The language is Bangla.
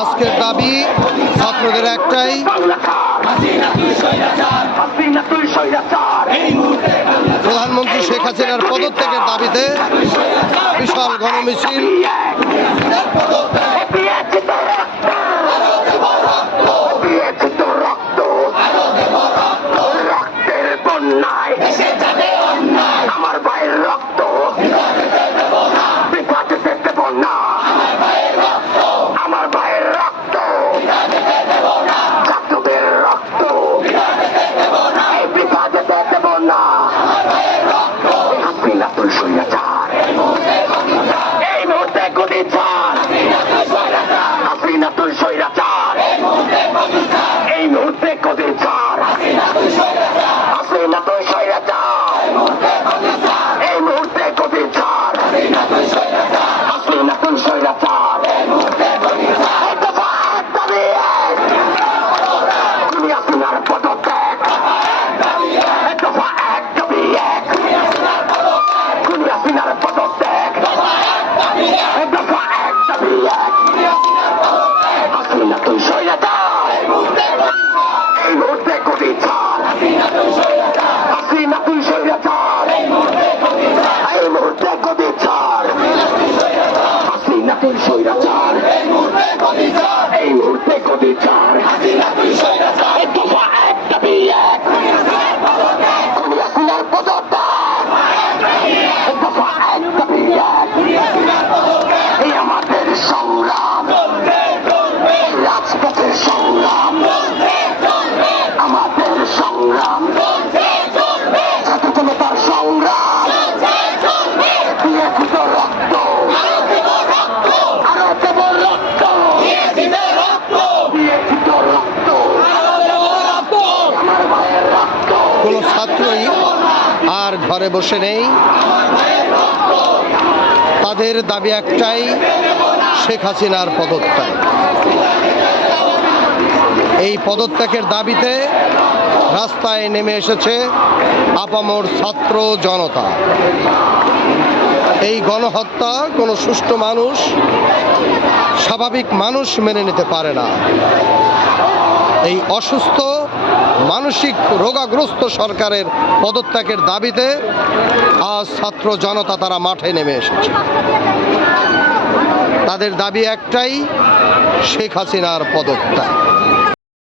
আজকের দাবি ছাত্রদের একটাই। প্রধানমন্ত্রী শেখ হাসিনার পদত্যাগের দাবিতে বিশাল গণমিছিল বন্যায় দেশে যাবে অন্যায়। আমার ভাইয়ের রক্ত। বিপদে দেব না। আমার ভাইয়ের রক্ত। ছাত্রদের রক্ত। বিপদে দেব না। হাসিনা তুই সৈয়াচার এই মুহূর্তে গদি ছাড় হাসিনা তুই সৈরাচার এই মুহূর্তে তুই সৈরাচার এই মুহূর্তে গদি ছাড়। হাসিনা তুই সৈরাচার এই মুহূর্তে গদি ছাড়। হাসিনা তুই সৈরাচার এই মুহূর্তে গদি ছাড়। এই দফা এক কোনো ছাত্রই আর ঘরে বসে নেই। তাদের দাবি একটাই, শেখ হাসিনার পদত্যাগ। এই পদত্যাগের দাবিতে রাস্তায় নেমে এসেছে আপামর ছাত্র জনতা। এই গণহত্যা কোনো সুষ্ঠু মানুষ, স্বাভাবিক মানুষ মেনে নিতে পারে না। এই অসুস্থ মানসিক রোগাগ্রস্ত সরকারের পদত্যাগের দাবিতে আজ ছাত্র জনতা তারা মাঠে নেমে এসেছে। তাদের দাবি একটাই, শেখ হাসিনার পদত্যাগ।